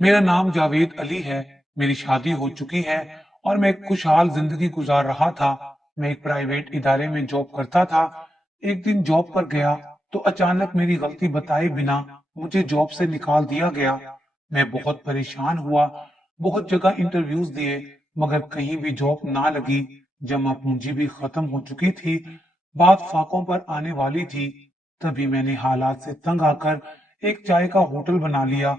मेरा नाम जावेद अली है। मेरी शादी हो चुकी है और मैं एक खुशहाल जिंदगी गुजार रहा था। मैं एक प्राइवेट इदारे में जॉब करता था। एक दिन जॉब पर गया तो अचानक मेरी गलती बताए बिना मुझे जॉब से निकाल दिया गया। मैं बहुत परेशान हुआ। बहुत जगह इंटरव्यूज दिए मगर कहीं भी जॉब ना लगी। जमा पूंजी भी खत्म हो चुकी थी। बात फाकों पर आने वाली थी। तभी मैंने हालात से तंग आकर एक चाय का होटल बना लिया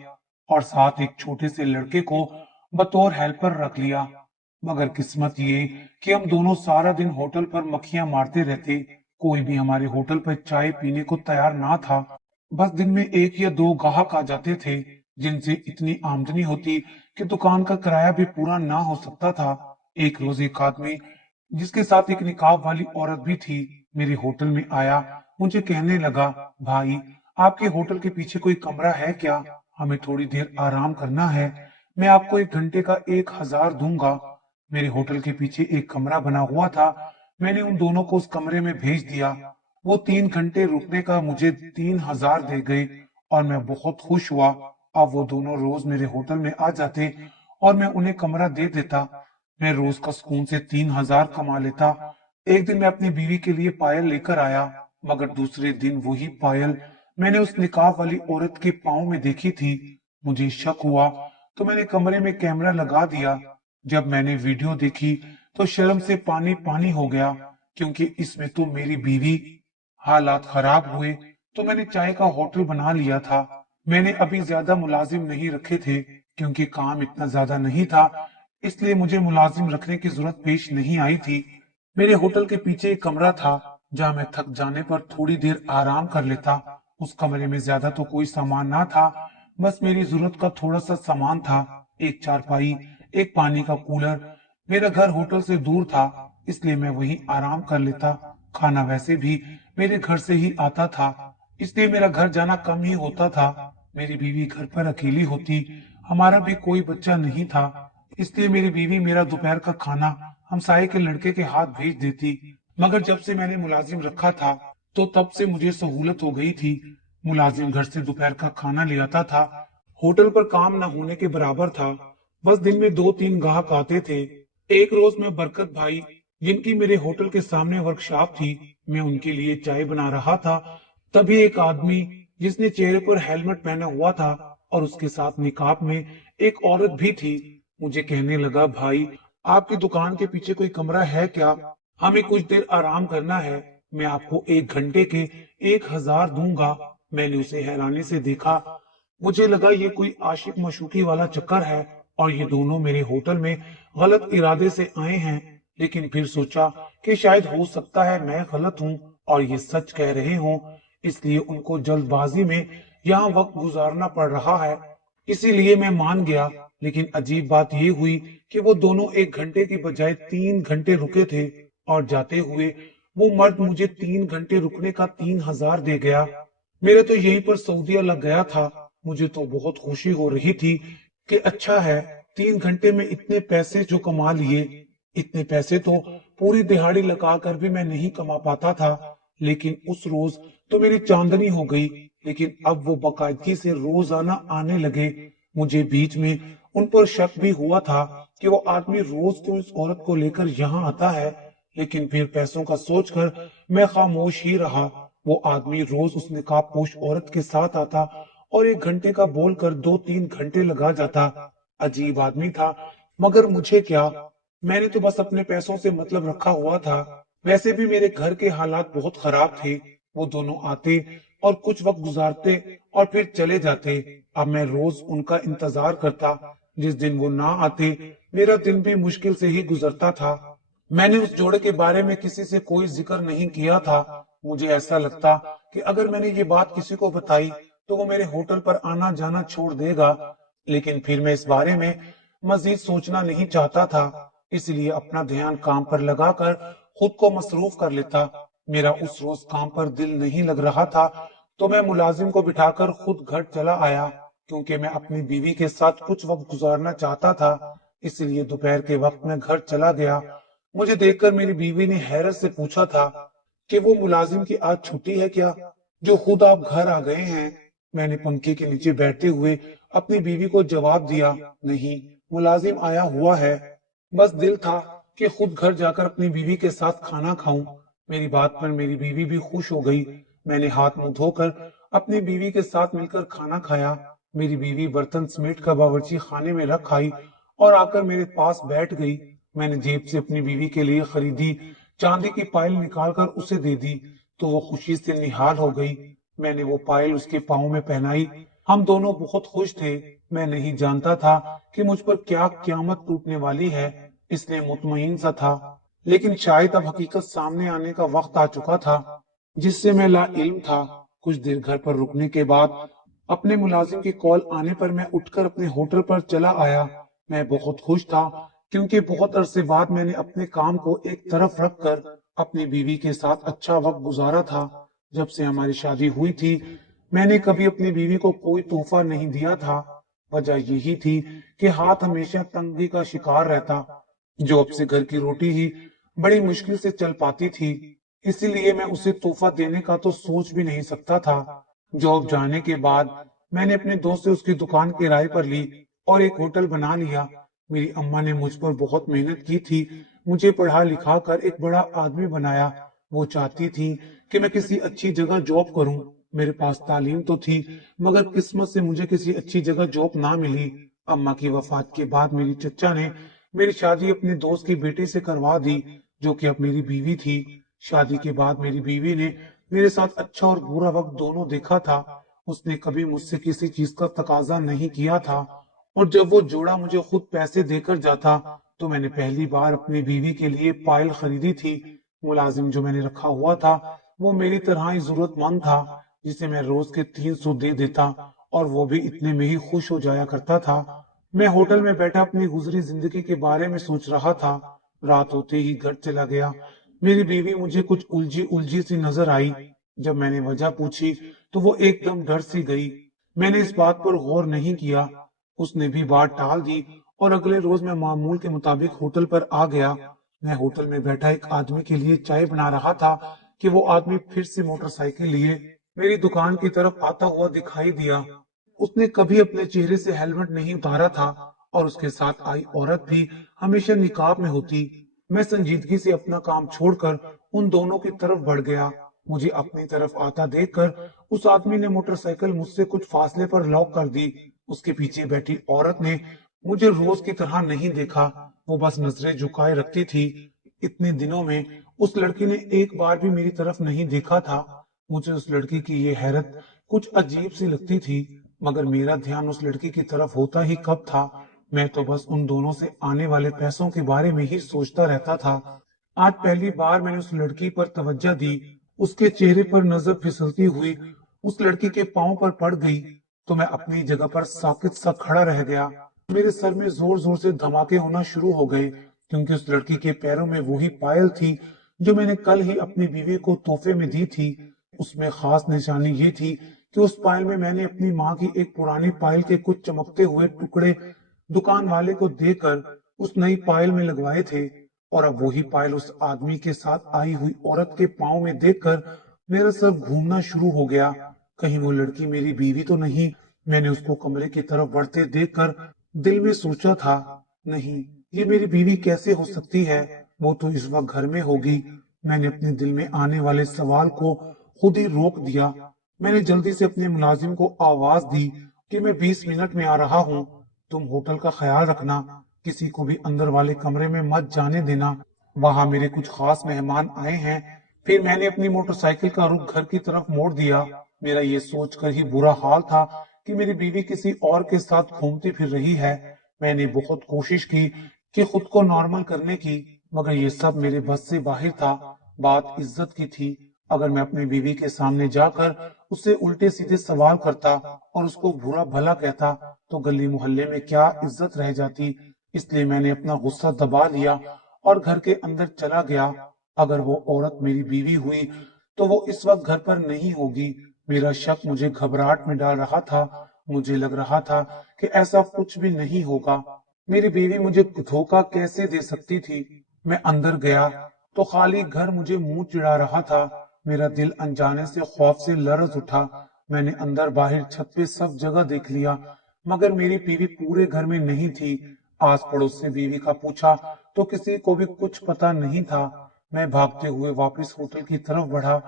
और साथ एक छोटे से लड़के को बतौर हेल्पर रख लिया। मगर किस्मत ये कि हम दोनों सारा दिन होटल पर मक्खियां मारते रहते। कोई भी हमारे होटल पर चाय पीने को तैयार ना था। बस दिन में एक या दो ग्राहक आ जाते थे जिनसे इतनी आमदनी होती कि दुकान का किराया भी पूरा ना हो सकता था। एक रोज एक आदमी जिसके साथ एक निकाब वाली औरत भी थी मेरे होटल में आया। मुझे कहने लगा, भाई आपके होटल के पीछे कोई कमरा है क्या? हमें थोड़ी देर आराम करना है। मैं आपको 1 घंटे का 1,000 दूंगा। मेरे होटल के पीछे एक कमरा बना हुआ था। मैंने उन दोनों को उस कमरे में भेज दिया। वो 3 घंटे रुकने का मुझे 3,000 दे गए और मैं बहुत खुश हुआ। अब वो दोनों रोज मेरे होटल में आ जाते और मैं उन्हें कमरा दे देता। मैं रोज का सुकून से 3,000 कमा लेता। एक दिन मैं अपनी बीवी के लिए पायल लेकर आया मगर दूसरे दिन वही पायल मैंने उस निकाब वाली औरत के पाँव में देखी थी। मुझे शक हुआ तो मैंने कमरे में कैमरा लगा दिया। जब मैंने वीडियो देखी तो शर्म से पानी पानी हो गया क्योंकि इसमें तो मेरी बीवी। हालात खराब हुए तो मैंने चाय का होटल बना लिया था। मैंने अभी ज्यादा मुलाजिम नहीं रखे थे क्योंकि काम इतना ज्यादा नहीं था, इसलिए मुझे मुलाजिम रखने की जरूरत पेश नहीं आई थी। मेरे होटल के पीछे एक कमरा था जहां मैं थक जाने पर थोड़ी देर आराम कर लेता। उस कमरे में ज्यादा तो कोई सामान ना था, बस मेरी जरूरत का थोड़ा सा सामान था। एक चारपाई, एक पानी का कूलर। मेरा घर होटल से दूर था इसलिए मैं वहीं आराम कर लेता। खाना वैसे भी मेरे घर से ही आता था इसलिए मेरा घर जाना कम ही होता था। मेरी बीवी घर पर अकेली होती। हमारा भी कोई बच्चा नहीं था इसलिए मेरी बीवी मेरा दोपहर का खाना हमसाये के लड़के के हाथ भेज देती। मगर जब से मैंने मुलाजिम रखा था तो तब से मुझे सहूलत हो गई थी। मुलाजिम घर से दोपहर का खाना ले आता था। होटल पर काम न होने के बराबर था। बस दिन में 2-3 ग्राहक आते थे। एक रोज मैं बरकत भाई, जिनकी मेरे होटल के सामने वर्कशॉप थी, मैं उनके लिए चाय बना रहा था। तभी एक आदमी जिसने चेहरे पर हेलमेट पहना हुआ था और उसके साथ निकाब में एक औरत भी थी, मुझे कहने लगा, भाई आपकी दुकान के पीछे कोई कमरा है क्या? हमें कुछ देर आराम करना है। मैं आपको 1 घंटे के 1,000 दूंगा। मैंने उसे हैरानी से देखा। मुझे लगा ये कोई आशिक मशूकी वाला चक्कर है और ये दोनों मेरे होटल में गलत इरादे से आए हैं। लेकिन फिर सोचा कि शायद हो सकता है मैं गलत हूँ और ये सच कह रहे हों, इसलिए उनको जल्दबाजी में यहाँ वक्त गुजारना पड़ रहा है। इसीलिए मैं मान गया। लेकिन अजीब बात ये हुई कि वो दोनों 1 घंटे की बजाय 3 घंटे रुके थे और जाते हुए वो मर्द मुझे 3 घंटे रुकने का 3,000 दे गया। मेरे तो यहीं पर सऊदिया लग गया था। मुझे तो बहुत खुशी हो रही थी कि अच्छा है 3 घंटे में इतने पैसे जो कमा लिए। इतने पैसे तो पूरी दिहाड़ी लगा कर भी मैं नहीं कमा पाता था। लेकिन उस रोज तो मेरी चांदनी हो गई। लेकिन अब वो बाकायदगी से रोजाना आने लगे। मुझे बीच में उन पर शक भी हुआ था कि वो आदमी रोज क्यों इस औरत को लेकर यहाँ आता है। लेकिन फिर पैसों का सोचकर मैं खामोश ही रहा। वो आदमी रोज उस नकाबपोश औरत के साथ आता और 1 घंटे का बोलकर 2-3 घंटे लगा जाता। अजीब आदमी था मगर मुझे क्या, मैंने तो बस अपने पैसों से मतलब रखा हुआ था। वैसे भी मेरे घर के हालात बहुत खराब थे। वो दोनों आते और कुछ वक्त गुजारते और फिर चले जाते। अब मैं रोज उनका इंतजार करता। जिस दिन वो ना आते मेरा दिन भी मुश्किल से ही गुजरता था। मैंने उस जोड़े के बारे में किसी से कोई जिक्र नहीं किया था। मुझे ऐसा लगता कि अगर मैंने ये बात किसी को बताई तो वो मेरे होटल पर आना जाना छोड़ देगा। लेकिन फिर मैं इस बारे में मजीद सोचना नहीं चाहता था, इसलिए अपना ध्यान काम पर लगाकर खुद को मसरूफ कर लेता। मेरा उस रोज काम पर दिल नहीं लग रहा था तो मैं मुलाजिम को बिठाकर खुद घर चला आया क्योंकि मैं अपनी बीवी के साथ कुछ वक्त गुजारना चाहता था। इसलिए दोपहर के वक्त मैं घर चला गया। मुझे देखकर मेरी बीवी ने हैरत से पूछा था कि वो मुलाजिम की आज छुट्टी है क्या, जो खुद आप घर आ गए हैं। मैंने पंखे के नीचे बैठते हुए अपनी बीवी को जवाब दिया, नहीं, मुलाजिम आया हुआ है। बस दिल था कि खुद घर जाकर अपनी बीवी के साथ खाना खाऊं। मेरी बात पर मेरी बीवी भी खुश हो गई। मैंने हाथ मुंह धोकर अपनी बीवी के साथ मिलकर खाना खाया। मेरी बीवी बर्तन समेट कर बावर्ची खाने में रख आई और आकर मेरे पास बैठ गई। मैंने जेब से अपनी बीवी के लिए खरीदी चांदी की पायल निकालकर उसे दे दी तो वो खुशी से निहाल हो गई। मैंने वो पायल उसके पाँव में पहनाई। हम दोनों बहुत खुश थे। मैं नहीं जानता था कि मुझ पर क्या क्यामत टूटने वाली है, इसलिए मुतमईन सा था। लेकिन शायद अब हकीकत सामने आने का वक्त आ चुका था जिससे मैं ला इल्म था। कुछ देर घर पर रुकने के बाद अपने मुलाजिम की कॉल आने पर मैं उठकर अपने होटल पर चला आया। मैं बहुत खुश था क्योंकि बहुत अरसे बाद मैंने अपने काम को एक तरफ रखकर अपनी बीवी के साथ अच्छा वक्त गुजारा था। जब से हमारी शादी हुई थी मैंने कभी अपनी बीवी को कोई तोहफा नहीं दिया था। वजह यही थी कि हाथ हमेशा तंगी का शिकार रहता। जॉब से घर की रोटी ही बड़ी मुश्किल से चल पाती थी, इसीलिए मैं उसे तोहफा देने का तो सोच भी नहीं सकता था। जॉब जाने के बाद मैंने अपने दोस्त से उसकी दुकान किराए पर ली और एक होटल बना लिया। मेरी अम्मा ने मुझ पर बहुत मेहनत की थी, मुझे पढ़ा लिखा कर एक बड़ा आदमी बनाया। वो चाहती थी कि मैं किसी अच्छी जगह जॉब करूं। मेरे पास तालीम तो थी मगर किस्मत से मुझे किसी अच्छी जगह जॉब ना मिली। अम्मा की वफात के बाद मेरी चचा ने मेरी शादी अपने दोस्त की बेटी से करवा दी जो कि अब मेरी बीवी थी। शादी के बाद मेरी बीवी ने मेरे साथ अच्छा और बुरा वक्त दोनों देखा था। उसने कभी मुझसे किसी चीज का तकाजा नहीं किया था और जब वो जोड़ा मुझे खुद पैसे देकर जाता तो मैंने पहली बार अपनी बीवी के लिए पायल खरीदी थी। मुलाजिम जो मैंने रखा हुआ था वो मेरी तरह ही जरूरतमंद था जिसे मैं रोज के 300 दे देता और वो भी इतने में ही खुश हो जाया करता था। मैं होटल में बैठा अपनी गुजरी जिंदगी के बारे में सोच रहा था। रात होते ही घर चला गया। मेरी बीवी मुझे कुछ उलझी उलझी सी नजर आई। जब मैंने वजह पूछी तो वो एकदम डर सी गई। मैंने इस बात पर गौर नहीं किया। उसने भी बात टाल दी और अगले रोज मैं मामूल के मुताबिक होटल पर आ गया। मैं होटल में बैठा एक आदमी के लिए चाय बना रहा था कि वो आदमी फिर से मोटरसाइकिल लिए मेरी दुकान की तरफ आता हुआ दिखाई दिया। उसने कभी अपने चेहरे से हेलमेट नहीं उतारा था और उसके साथ आई औरत भी हमेशा निकाब में होती। मैं संजीदगी से अपना काम छोड़कर उन दोनों की तरफ बढ़ गया। मुझे अपनी तरफ आता देखकर उस आदमी ने मोटरसाइकिल मुझसे कुछ फासले पर लॉक कर दी। उसके पीछे बैठी औरत ने मुझे रोज की तरह नहीं देखा, वो बस नजरें झुकाए रखती थी। इतने दिनों में उस लड़की ने एक बार भी मेरी तरफ नहीं देखा था। मुझे उस लड़की की ये हैरत कुछ अजीब सी लगती थी मगर मेरा ध्यान उस लड़की की तरफ होता ही कब था। मैं तो बस उन दोनों से आने वाले पैसों के बारे में ही सोचता रहता था। आज पहली बार मैंने उस लड़की पर तवज्जो दी। उसके चेहरे पर नजर फिसलती हुई उस लड़की के पांव पर पड़ गई तो मैं अपनी जगह पर साकित सा खड़ा रह गया। मेरे सर में जोर जोर से धमाके होना शुरू हो गए क्योंकि उस लड़की के पैरों में वही पायल थी जो मैंने कल ही अपनी बीवी को तोहफे में दी थी। उसमें खास निशानी ये थी कि उस पायल में मैंने अपनी माँ की एक पुरानी पायल के कुछ चमकते हुए टुकड़े दुकान वाले को देकर उस नई पायल में लगवाए थे और अब वही पायल उस आदमी के साथ आई हुई औरत के पांव में देखकर मेरा सर घूमना शुरू हो गया। कहीं वो लड़की मेरी बीवी तो नहीं। मैंने उसको कमरे की तरफ बढ़ते देखकर दिल में सोचा था, नहीं, ये मेरी बीवी कैसे हो सकती है, वो तो इस वक्त घर में होगी। मैंने अपने दिल में आने वाले सवाल को खुद ही रोक दिया। मैंने जल्दी से अपने मुलाजिम को आवाज दी कि मैं 20 मिनट में आ रहा हूँ, तुम होटल का ख्याल रखना, किसी को भी अंदर वाले कमरे में मत जाने देना, वहां मेरे कुछ खास मेहमान आए हैं। फिर मैंने अपनी मोटरसाइकिल का रुख घर की तरफ मोड़ दिया। मेरा ये सोचकर ही बुरा हाल था कि मेरी बीवी किसी और के साथ घूमती फिर रही है। मैंने बहुत कोशिश की कि खुद को नॉर्मल करने की मगर ये सब मेरे बस से बाहर था। बात इज्जत की थी। अगर मैं अपनी बीवी के सामने जाकर उससे उल्टे सीधे सवाल करता और उसको बुरा भला कहता तो गली मोहल्ले में क्या इज्जत रह जाती। इसलिए मैंने अपना गुस्सा दबा लिया और घर के अंदर चला गया। अगर वो औरत मेरी बीवी हुई तो वो इस वक्त घर पर नहीं होगी। मेरा शक मुझे घबराहट में डाल रहा था। मुझे लग रहा था कि ऐसा कुछ भी नहीं होगा। मेरी बीवी मुझे धोखा कैसे दे सकती थी। मैं अंदर गया तो खाली घर मुझे मुंह चिढ़ा रहा था। मेरा दिल अनजाने से खौफ से लरज उठा। मैंने अंदर बाहर छत पे सब जगह देख लिया, मगर मेरी बीवी पूरे घर में नहीं थी। आस पड़ोस से बीवी का पूछा तो किसी को भी कुछ पता नहीं था। मैं भागते हुए वापस होटल की तरफ बढ़ा।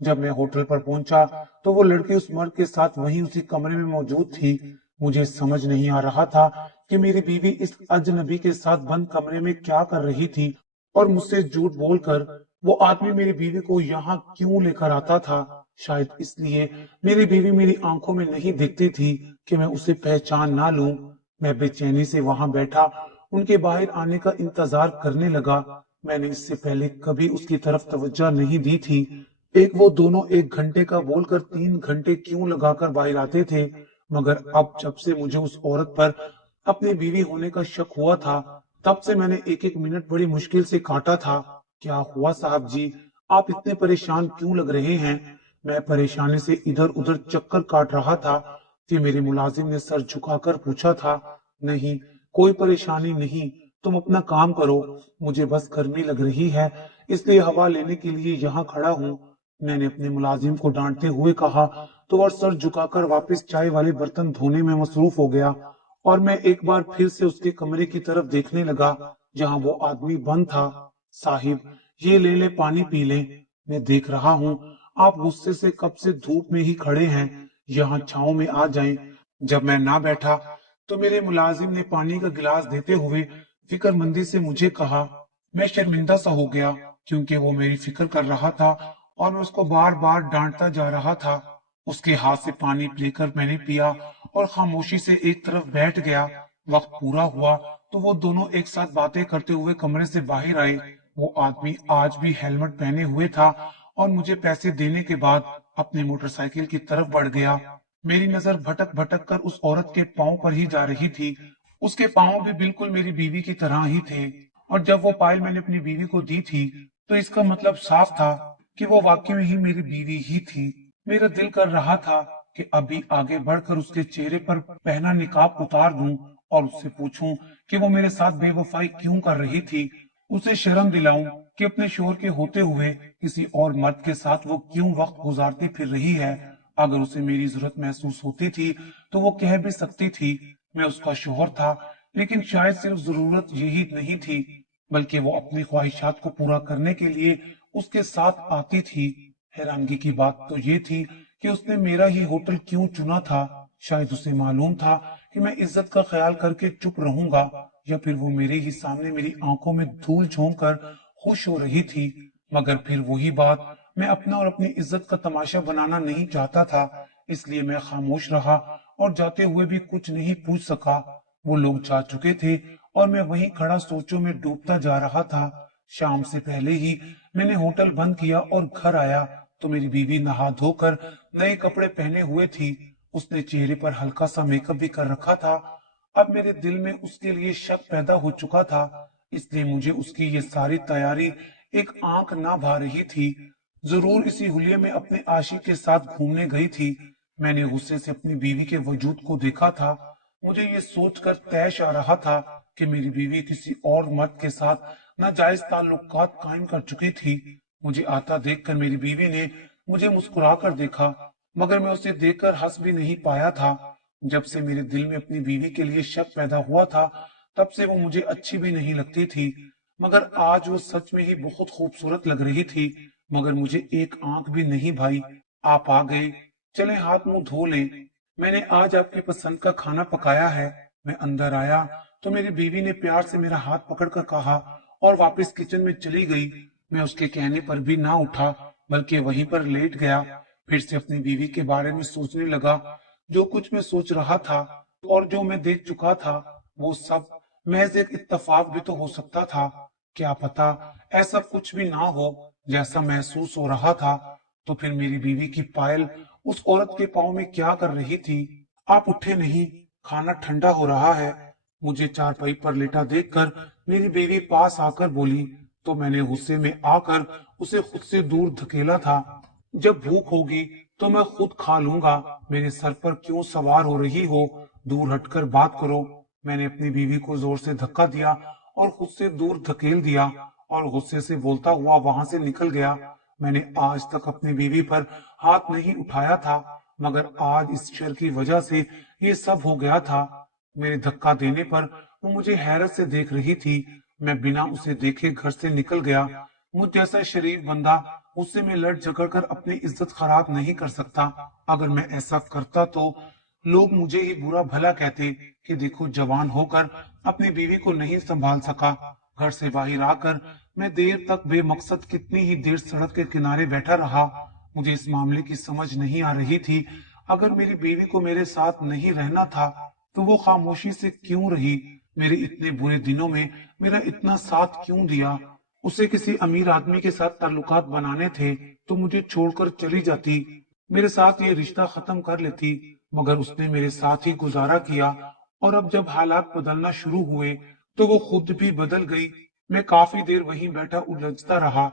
जब मैं होटल पर पहुंचा तो वो लड़की उस मर्द के साथ वहीं उसी कमरे में मौजूद थी। मुझे समझ नहीं आ रहा था कि मेरी बीवी इस अजनबी के साथ बंद कमरे में क्या कर रही थी, और मुझसे झूठ बोलकर वो आदमी मेरी बीवी को यहाँ क्यों लेकर आता था। शायद इसलिए मेरी बीवी मेरी आंखों में नहीं दिखती थी कि मैं उसे पहचान ना लूं। मैं बेचैनी से वहां बैठा उनके बाहर आने का इंतजार करने लगा। मैंने इससे पहले कभी उसकी तरफ तवज्जो नहीं दी थी। एक वो दोनों 1 घंटे का बोलकर 3 घंटे क्यों लगाकर बाहर आते थे। मगर अब जब से मुझे उस औरत पर अपनी बीवी होने का शक हुआ था, तब से मैंने एक एक मिनट बड़ी मुश्किल से काटा था। क्या हुआ साहब जी, आप इतने परेशान क्यों लग रहे हैं? मैं परेशानी से इधर उधर चक्कर काट रहा था कि मेरे मुलाजिम ने सर झुकाकर पूछा था। नहीं, कोई परेशानी नहीं, तुम अपना काम करो, मुझे बस गर्मी लग रही है, इसलिए हवा लेने के लिए यहाँ खड़ा हूँ। मैंने अपने मुलाजिम को डांटते हुए कहा तो वह सर झुकाकर वापस चाय वाले बर्तन धोने में मसरूफ हो गया, और मैं एक बार फिर से उसके कमरे की तरफ देखने लगा जहां वो आदमी बंद था। साहिब, ये ले ले, पानी पी ले। मैं देख रहा हूँ आप गुस्से से कब से धूप में ही खड़े हैं, यहाँ छांव में आ जाएं। जब मैं ना बैठा तो मेरे मुलाजिम ने पानी का गिलास देते हुए फिक्रमंदी से मुझे कहा। मैं शर्मिंदा सा हो गया क्योंकि वो मेरी फिक्र कर रहा था और मैं उसको बार बार डांटता जा रहा था। उसके हाथ से पानी लेकर मैंने पिया और खामोशी से एक तरफ बैठ गया। वक्त पूरा हुआ तो वो दोनों एक साथ बातें करते हुए कमरे से बाहर आए। वो आदमी आज भी हेलमेट पहने हुए था और मुझे पैसे देने के बाद अपनी मोटरसाइकिल की तरफ बढ़ गया। मेरी नजर भटक भटक कर उस औरत के पांव पर ही जा रही थी। उसके पांव भी बिल्कुल मेरी बीवी की तरह ही थे, और जब वो पायल मैंने अपनी बीवी को दी थी तो इसका मतलब साफ था कि वो वाकई में ही मेरी बीवी ही थी। मेरा दिल कर रहा था कि अभी आगे बढ़कर उसके चेहरे पर पहना निकाब उतार दूं और उससे पूछूं कि वो मेरे साथ बेवफाई क्यों कर रही थी। उसे शर्म दिलाऊं कि अपने शोहर के होते हुए किसी और मर्द के साथ वो क्यों वक्त गुजारती फिर रही है। अगर उसे मेरी जरूरत महसूस होती थी तो वो कह भी सकती थी मैं उसका शोहर था, लेकिन शायद सिर्फ जरूरत यही नहीं थी, बल्कि वो अपनी ख्वाहिशात को पूरा करने के लिए उसके साथ आती थी। हैरानगी की बात तो ये थी कि उसने मेरा ही होटल क्यों चुना था। शायद उसे मालूम था कि मैं इज्जत का ख्याल करके चुप रहूंगा, या फिर वो मेरे ही सामने मेरी आंखों में धूल झोंक कर खुश हो रही थी। मगर फिर वही बात, मैं अपना और अपनी इज्जत का तमाशा बनाना नहीं चाहता था, इसलिए मैं खामोश रहा और जाते हुए भी कुछ नहीं पूछ सका। वो लोग जा चुके थे और मैं वहीं खड़ा सोचों में डूबता जा रहा था। शाम से पहले ही मैंने होटल बंद किया और घर आया तो मेरी बीवी नहा धोकर नए कपड़े पहने हुए थी। उसने चेहरे पर हल्का सा मेकअप भी कर रखा था। अब मेरे दिल में उसके लिए शक पैदा हो चुका था, इसलिए मुझे उसकी ये सारी तैयारी एक आंख ना भा रही थी। जरूर इसी हुलिये में अपने आशिक के साथ घूमने गई थी। मैंने गुस्से से अपनी बीवी के वजूद को देखा था। मुझे ये सोचकर तैश आ रहा था कि मेरी बीवी किसी और मर्द के साथ नाजायज ताल्लुकात कायम कर चुकी थी। मुझे आता देखकर मेरी बीवी ने मुझे मुस्कुरा कर देखा, मगर मैं उसे देखकर हंस भी नहीं पाया था। जब से मेरे दिल में अपनी बीवी के लिए शक पैदा हुआ था, तब से वो मुझे अच्छी भी नहीं लगती थी। मगर आज वो सच में ही बहुत खूबसूरत लग रही थी। मगर मुझे एक आंख भी नहीं भाई। आप आ गए, चलें हाथ मुंह धो लें। मैंने आज आपकी पसंद का खाना पकाया है। मैं अंदर आया तो मेरी बीवी ने प्यार से मेरा हाथ पकड़कर कहा और वापस किचन में चली गई। मैं उसके कहने पर भी ना उठा, बल्कि वहीं पर लेट गया। फिर से अपनी बीवी के बारे में सोचने लगा। जो कुछ मैं सोच रहा था और जो मैं देख चुका था, वो सब महज एक इत्तेफाक भी तो हो सकता था। क्या पता ऐसा कुछ भी ना हो जैसा महसूस हो रहा था। तो फिर मेरी बीवी की पायल उस औरत के पाँव में क्या कर रही थी? आप उठे नहीं, खाना ठंडा हो रहा है। मुझे चारपाई पर लेटा देखकर मेरी बीवी पास आकर बोली, तो मैंने गुस्से में आकर उसे खुद से दूर धकेला था। जब भूख होगी तो मैं खुद खा लूंगा, मेरे सर पर क्यों सवार हो रही हो? दूर हटकर बात करो। मैंने अपनी बीवी को जोर से धक्का दिया और खुद से दूर धकेल दिया और गुस्से से बोलता हुआ वहां से निकल गया। मैंने आज तक अपनी बीवी पर हाथ नहीं उठाया था, मगर आज इस शर की वजह से ये सब हो गया था। मेरे धक्का देने पर वो मुझे हैरत से देख रही थी। मैं बिना उसे देखे घर से निकल गया। मुझ जैसा शरीफ बंदा, उससे मैं लड़ झगड़ कर अपनी इज्जत खराब नहीं कर सकता। अगर मैं ऐसा करता तो लोग मुझे ही बुरा भला कहते कि देखो जवान होकर अपनी बीवी को नहीं संभाल सका। घर से बाहर आकर मैं देर तक बेमकसद कितनी ही देर सड़क के किनारे बैठा रहा। मुझे इस मामले की समझ नहीं आ रही थी। अगर मेरी बीवी को मेरे साथ नहीं रहना था तो वो खामोशी से क्यों रही? मेरे इतने बुरे दिनों में मेरा इतना साथ क्यों दिया? उसे किसी अमीर आदमी के साथ ताल्लुकात बनाने थे तो मुझे छोड़कर चली जाती, मेरे साथ ये रिश्ता खत्म कर लेती। मगर उसने मेरे साथ ही गुजारा किया और अब जब हालात बदलना शुरू हुए तो वो खुद भी बदल गई। मैं काफी देर वहीं बैठा उलझता रहा।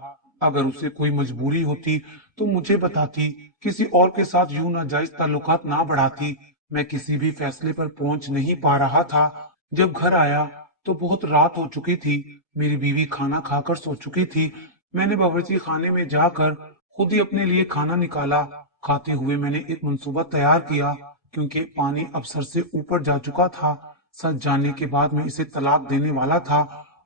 अगर उसे कोई मजबूरी होती तो मुझे बताती, किसी और के साथ यूं नाजायज ताल्लुकात ना बढ़ाती। मैं किसी भी फैसले पर पहुंच नहीं पा रहा था। जब घर आया तो बहुत रात हो चुकी थी। मेरी बीवी खाना खाकर सो चुकी थी। मैंने बावर्ची खाने में जाकर खुद ही अपने लिए खाना निकाला। खाते हुए मैंने एक मंसूबा तैयार किया, क्योंकि पानी अब सर से ऊपर जा चुका था। सच जानने के बाद मैं इसे तलाक देने वाला था,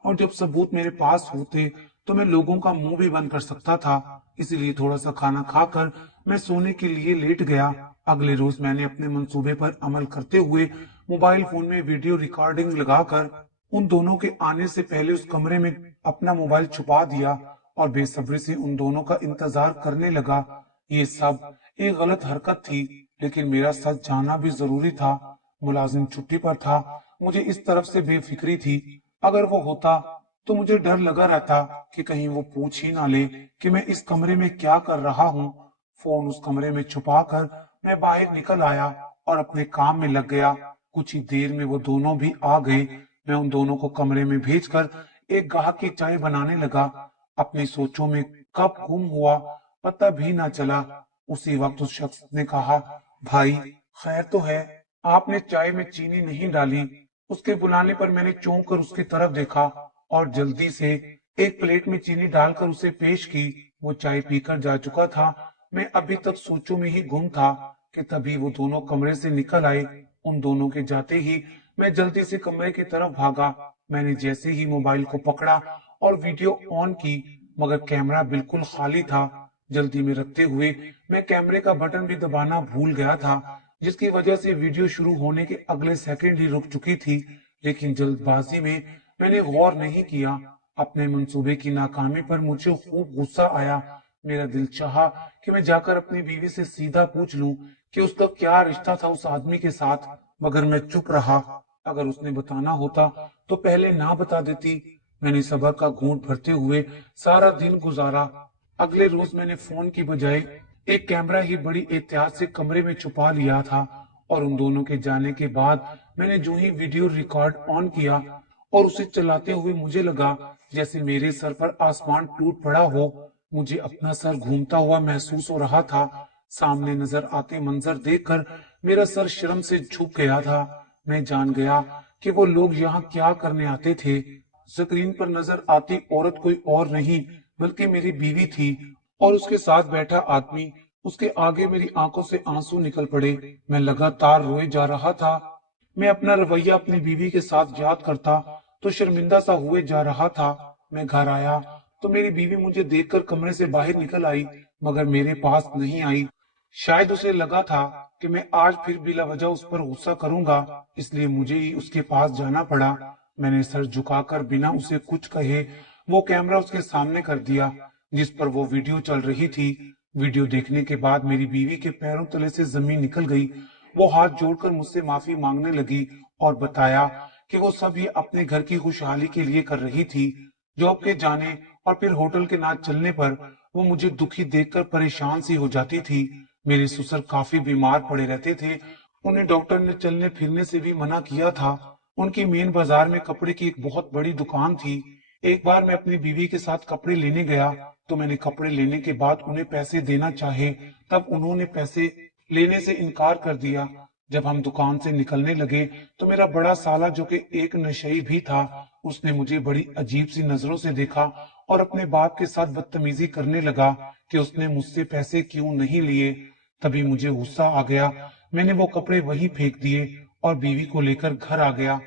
और जब सबूत मेरे पास होते तो मैं लोगों का मुंह भी बंद कर सकता था। इसलिए थोड़ा सा खाना खाकर मैं सोने के लिए लेट गया। अगले रोज मैंने अपने मंसूबे पर अमल करते हुए मोबाइल फोन में वीडियो रिकॉर्डिंग लगाकर उन दोनों के आने से पहले उस कमरे में अपना मोबाइल छुपा दिया और बेसब्री से उन दोनों का इंतजार करने लगा। ये सब एक गलत हरकत थी, लेकिन मेरा सच जानना भी जरूरी था। मुलाजिम छुट्टी पर था। मुझे इस तरफ से बेफिक्री थी। अगर वो होता तो मुझे डर लगा रहता कि कहीं वो पूछ ही ना ले कि मैं इस कमरे में क्या कर रहा हूँ। फोन उस कमरे में छुपाकर मैं बाहर निकल आया और अपने काम में लग गया। कुछ ही देर में वो दोनों भी आ गए। मैं उन दोनों को कमरे में भेजकर एक गाहक की चाय बनाने लगा। अपनी सोचों में कब गुम हुआ पता भी ना चला। उसी वक्त उस शख्स ने कहा, भाई खैर तो है, आपने चाय में चीनी नहीं डाली। उसके बुलाने पर मैंने चौंक कर उसकी तरफ देखा और जल्दी से एक प्लेट में चीनी डालकर उसे पेश की। वो चाय पीकर जा चुका था। मैं अभी तक सोचों में ही गुम था कि तभी वो दोनों कमरे से निकल आए। उन दोनों के जाते ही मैं जल्दी से कमरे की तरफ भागा। मैंने जैसे ही मोबाइल को पकड़ा और वीडियो ऑन की, मगर कैमरा बिल्कुल खाली था। जल्दी में रखते हुए मैं कैमरे का बटन भी दबाना भूल गया था, जिसकी वजह से वीडियो शुरू होने के अगले सेकंड ही रुक चुकी थी। लेकिन जल्दबाजी में मैंने गौर नहीं किया। अपने मंसूबे की नाकामी पर मुझे खूब गुस्सा आया। मेरा दिल चाहा कि मैं जाकर अपनी बीवी से सीधा पूछ लूं कि उसका क्या रिश्ता था उस आदमी के साथ, मगर मैं चुप रहा। अगर उसने बताना होता तो पहले ना बता देती। मैंने सब्र का घूंट भरते हुए सारा दिन गुजारा। अगले रोज मैंने फोन की बजाय एक कैमरा ही बड़ी एहतियात से कमरे में छुपा लिया था, और उन दोनों के जाने के बाद मैंने जो ही वीडियो रिकॉर्ड ऑन किया और उसे चलाते हुए मुझे लगा जैसे मेरे सर पर आसमान टूट पड़ा हो। मुझे अपना सर घूमता हुआ महसूस हो रहा था। सामने नजर आते मंजर देखकर मेरा सर शर्म से झुक गया था। मैं जान गया कि वो लोग यहाँ क्या करने आते थे। स्क्रीन पर नजर आती औरत कोई और नहीं बल्कि मेरी बीवी थी, और उसके साथ बैठा आदमी। उसके आगे मेरी आंखों से आंसू निकल पड़े। मैं लगातार रोए जा रहा था। मैं अपना रवैया अपनी बीवी के साथ याद करता तो शर्मिंदा सा हुए जा रहा था। मैं घर आया तो मेरी बीवी मुझे देखकर कमरे से बाहर निकल आई, मगर मेरे पास नहीं आई। शायद उसे लगा था कि मैं आज फिर बिला वजह उस पर गुस्सा करूंगा, इसलिए मुझे ही उसके पास जाना पड़ा। मैंने सर झुकाकर बिना उसे कुछ कहे वो कैमरा उसके सामने कर दिया जिस पर वो वीडियो चल रही थी। वीडियो देखने के बाद मेरी बीवी के पैरों तले से जमीन निकल गई। वो हाथ जोड़कर मुझसे माफी मांगने लगी और बताया कि वो सब ये अपने घर की खुशहाली के लिए कर रही थी। जॉब के जाने और फिर होटल के ना चलने पर वो मुझे दुखी देखकर परेशान सी हो जाती थी। मेरे ससुर काफी बीमार पड़े रहते थे। उन्हें डॉक्टर ने चलने फिरने से भी मना किया था। उनकी मेन बाजार में कपड़े की एक बहुत बड़ी दुकान थी। एक बार मैं अपनी बीवी के साथ कपड़े लेने गया तो मैंने कपड़े लेने के बाद उन्हें पैसे देना चाहे, तब उन्होंने पैसे लेने से इनकार कर दिया। जब हम दुकान से निकलने लगे तो मेरा बड़ा साला, जो कि एक नशई भी था, उसने मुझे बड़ी अजीब सी नजरों से देखा और अपने बाप के साथ बदतमीजी करने लगा कि उसने मुझसे पैसे क्यों नहीं लिए। तभी मुझे गुस्सा आ गया। मैंने वो कपड़े वहीं फेंक दिए और बीवी को लेकर घर आ गया।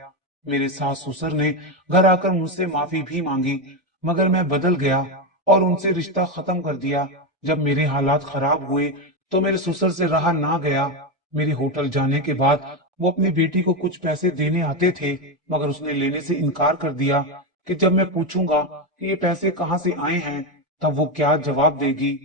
मेरे सास ससुर ने घर आकर मुझसे माफी भी मांगी, मगर मैं बदल गया और उनसे रिश्ता खत्म कर दिया। जब मेरे हालात खराब हुए तो मेरे ससुर से रहा ना गया। मेरे होटल जाने के बाद वो अपनी बेटी को कुछ पैसे देने आते थे, मगर उसने लेने से इनकार कर दिया कि जब मैं पूछूंगा कि ये पैसे कहाँ से आए हैं तब वो क्या जवाब देगी।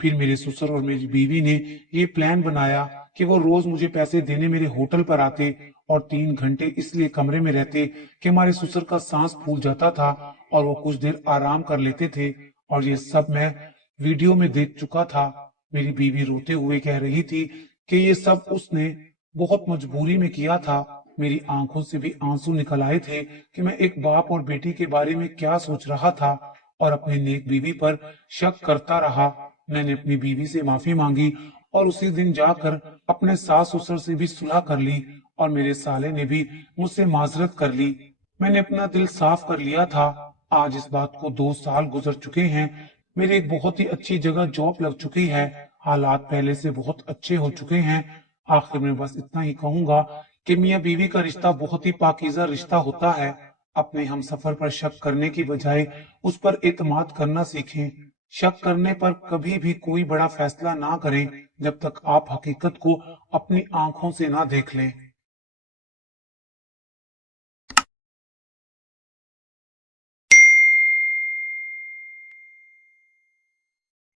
फिर मेरे ससुर और मेरी बीवी ने ये प्लान बनाया कि वो रोज मुझे पैसे देने मेरे होटल पर आते और 3 घंटे इसलिए कमरे में रहते कि हमारे ससुर का सांस फूल जाता था और वो कुछ देर आराम कर लेते थे। और ये सब मैं वीडियो में देख चुका था। मेरी बीवी रोते हुए कह रही थी कि ये सब उसने बहुत मजबूरी में किया था। मेरी आंखों से भी आंसू निकल आए थे कि मैं एक बाप और बेटी के बारे में क्या सोच रहा था और अपनी नेक बीवी पर शक करता रहा। मैंने अपनी बीवी से माफी मांगी और उसी दिन जाकर अपने सास ससुर से भी सुलह कर ली और मेरे साले ने भी मुझसे माजरत कर ली। मैंने अपना दिल साफ कर लिया था। आज इस बात को 2 साल गुजर चुके हैं। मेरी एक बहुत ही अच्छी जगह जॉब लग चुकी है। हालात पहले से बहुत अच्छे हो चुके हैं। आखिर में बस इतना ही कहूंगा कि मियां बीवी का रिश्ता बहुत ही पाकीज़ा रिश्ता होता है। अपने हम सफर पर शक करने की बजाय उस पर एतमाद करना सीखें। शक करने पर कभी भी कोई बड़ा फैसला ना करें जब तक आप हकीकत को अपनी आंखों से ना देख लें।